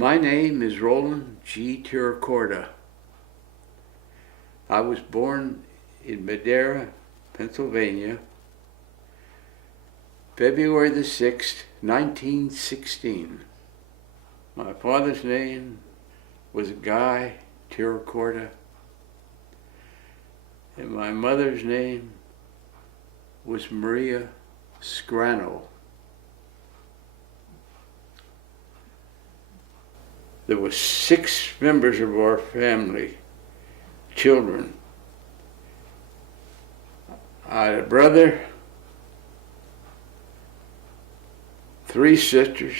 My name is Roland G. Tiracorda. I was born in Madera, Pennsylvania, February the 6th, 1916. My father's name was Guy Tiracorda, and my mother's name was Maria Scrano. There were 6 members of our family, children. I had a brother, 3 sisters,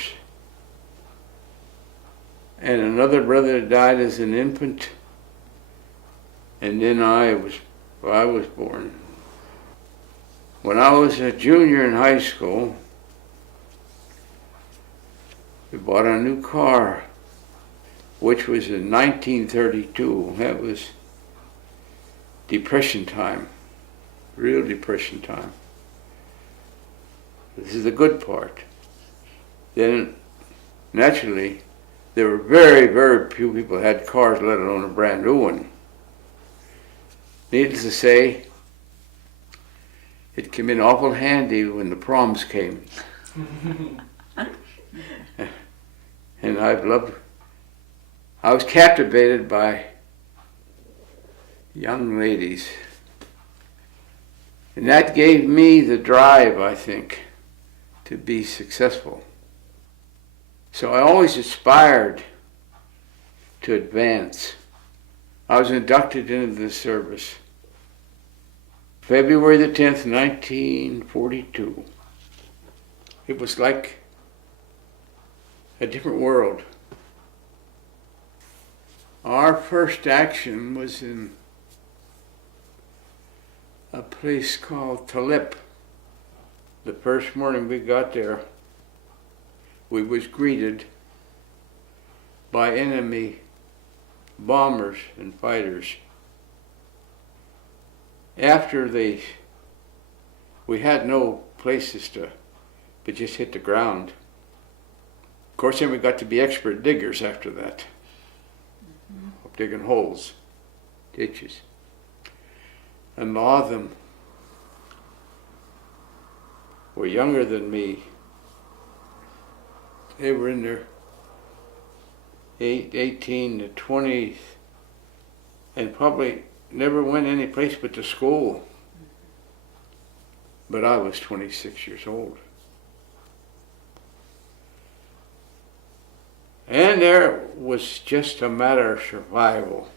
and another brother died as an infant, and then I was born. When I was a junior in high school, we bought a new car, which was in 1932. That was Depression time, real Depression time. This is the good part. Then, naturally, there were very, very few people who had cars, let alone a brand new one. Needless to say, it came in awful handy when the proms came. And I was captivated by young ladies. And that gave me the drive, I think, to be successful. So I always aspired to advance. I was inducted into the service February the 10th, 1942. It was like a different world. Our first action was in a place called Talip. The first morning we got there, we was greeted by enemy bombers and fighters. After we had no places but just hit the ground. Of course, then we got to be expert diggers after that. Digging holes, ditches. And a lot of them were younger than me. They were in their 18 to 20s and probably never went any place but to school. But I was 26 years old. And there was just a matter of survival,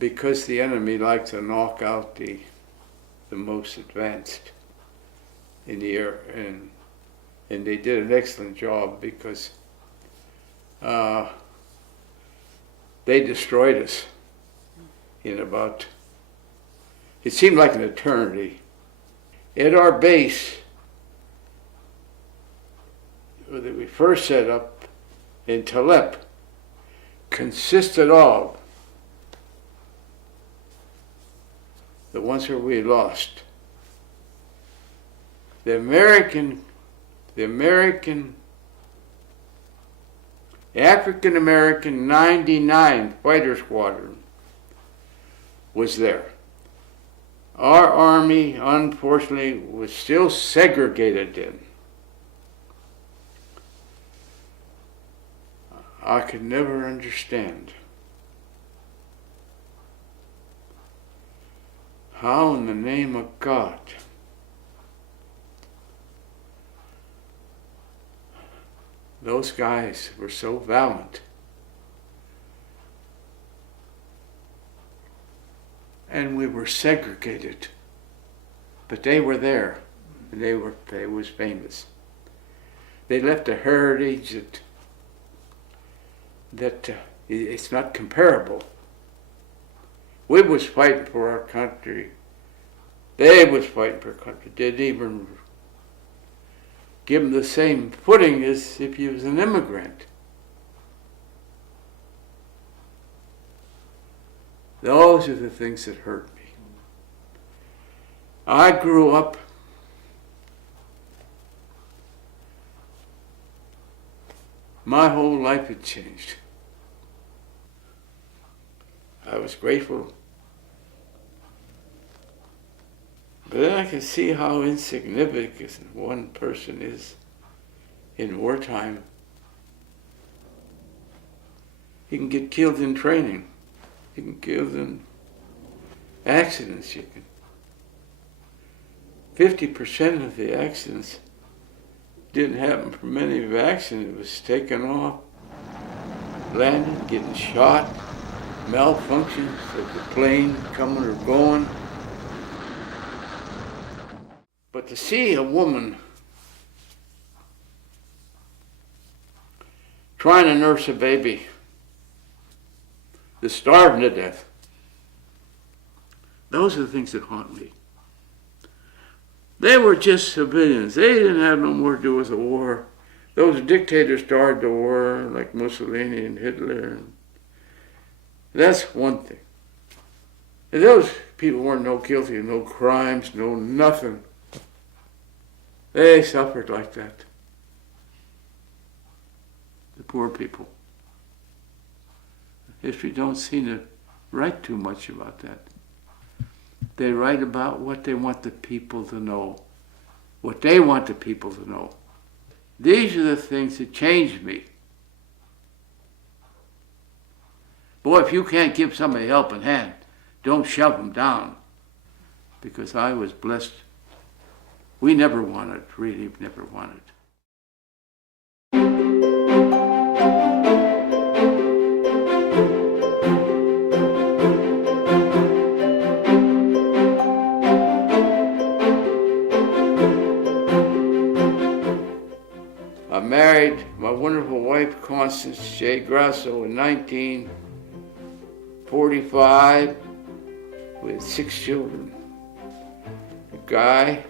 because the enemy liked to knock out the most advanced in the air, and they did an excellent job, because they destroyed us in about, it seemed like an eternity. At our base that we first set up in Talip consisted of the ones where we lost. The African-American 99 Fighter Squadron was there. Our army, unfortunately, was still segregated then. I could never understand how, in the name of God, those guys were so valiant. And we were segregated, but they were there, and they was famous. They left a heritage that it's not comparable. We was fighting for our country. They was fighting for our country. Didn't even give them the same footing as if you was an immigrant. Those are the things that hurt me. I grew up my whole life had changed. I was grateful. But then I could see how insignificant one person is in wartime. He can get killed in training. He can get killed in accidents. 50% of the accidents didn't happen from any of the accident. It was taken off, landing, getting shot, malfunctions of the plane coming or going. But to see a woman trying to nurse a baby that's starving to death, those are the things that haunt me. They were just civilians. They didn't have no more to do with the war. Those dictators started the war, like Mussolini and Hitler. That's one thing. And those people weren't no guilty of no crimes, no nothing. They suffered like that. The poor people. History don't seem to write too much about that. They write about what they want the people to know, what they want the people to know. These are the things that changed me. Boy, if you can't give somebody a helping hand, don't shove them down. Because I was blessed. We never wanted, really never wanted. I married my wonderful wife, Constance J. Grasso, in 1945 with 6 children. Guy,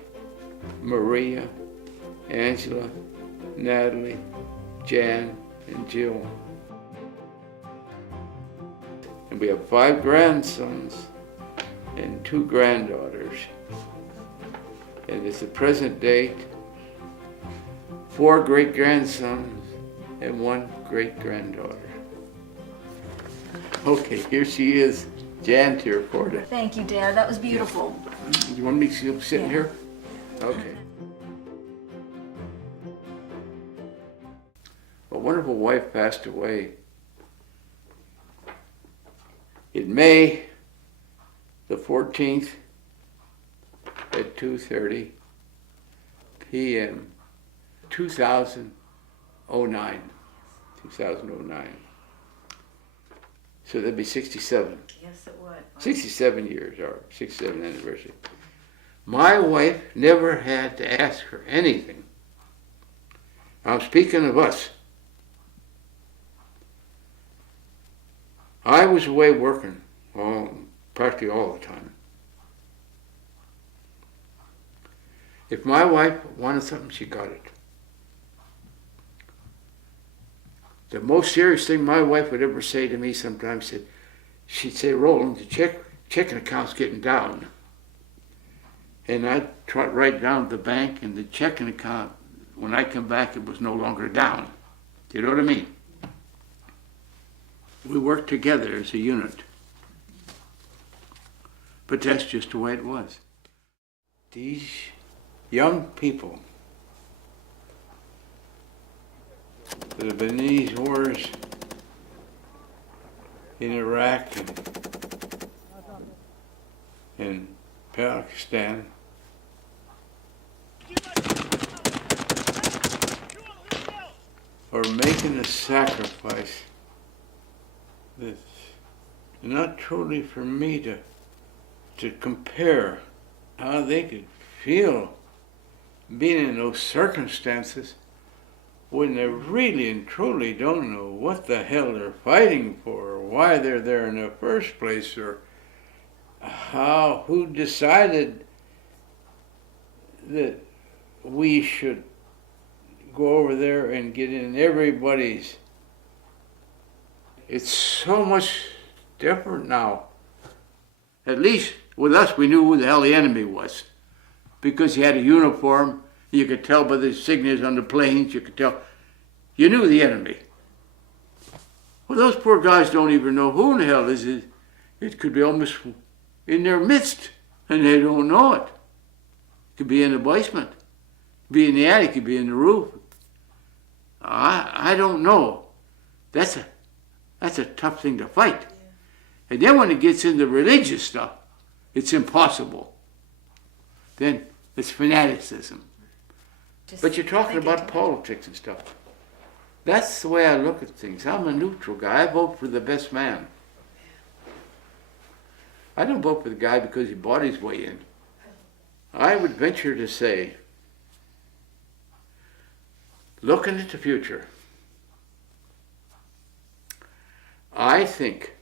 Maria, Angela, Natalie, Jan, and Jill. And we have 5 grandsons and 2 granddaughters. And at the present date, 4 great-grandsons and 1 great-granddaughter. Okay, here she is, Jan Tiracorda. Thank you, Dad. That was beautiful. You want me to sit here? Okay. A wonderful wife passed away in May the 14th at 2:30 p.m. 2009. So that'd be 67. Yes, it would. 67 years, our 67th anniversary. My wife never had to ask her anything. I'm speaking of us. I was away working practically all the time. If my wife wanted something, she got it. The most serious thing my wife would ever say to me sometimes, she'd say, Roland, the checking account's getting down. And I'd trot right down to the bank, and the checking account, when I come back, it was no longer down. Do you know what I mean? We worked together as a unit. But that's just the way it was. These young people that have been in these wars in Iraq and Pakistan, are making a sacrifice that's not truly for me to compare how they could feel being in those circumstances when they really and truly don't know what the hell they're fighting for, or why they're there in the first place, or who decided that we should go over there and get in everybody's. It's so much different now. At least with us, we knew who the hell the enemy was, because he had a uniform. You could tell by the signatures on the planes. You could tell. You knew the enemy. Well, those poor guys don't even know who in the hell is it. It could be almost in their midst, and they don't know it. It could be in the basement, be in the attic, it could be in the roof. I don't know. That's a tough thing to fight. Yeah. And then when it gets into religious stuff, it's impossible. Then it's fanaticism. But you're talking about politics and stuff. That's the way I look at things. I'm a neutral guy. I vote for the best man. I don't vote for the guy because he bought his way in. I would venture to say, looking at the future, I think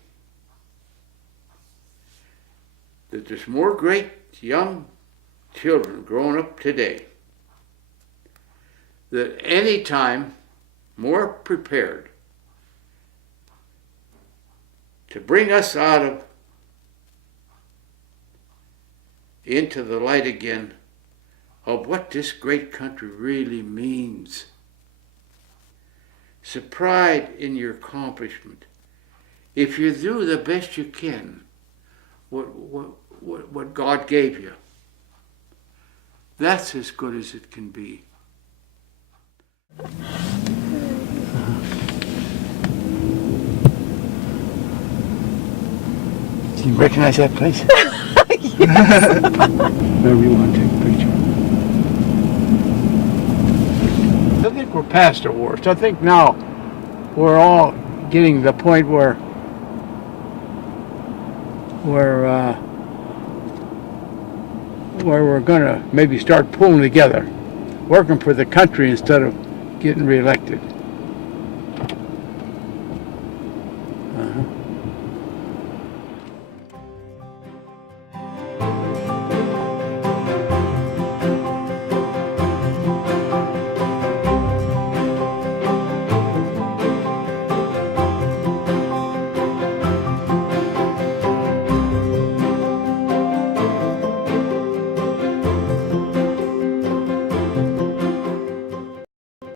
that there's more great young children growing up today that any time more prepared to bring us out of into the light again of what this great country really means. It's a pride in your accomplishment. If you do the best you can, what God gave you, that's as good as it can be. Do you recognize that place? Wherever you want to take a picture. I think we're past the worst. I think now we're all getting to the point where we're going to maybe start pulling together, working for the country instead of getting reelected.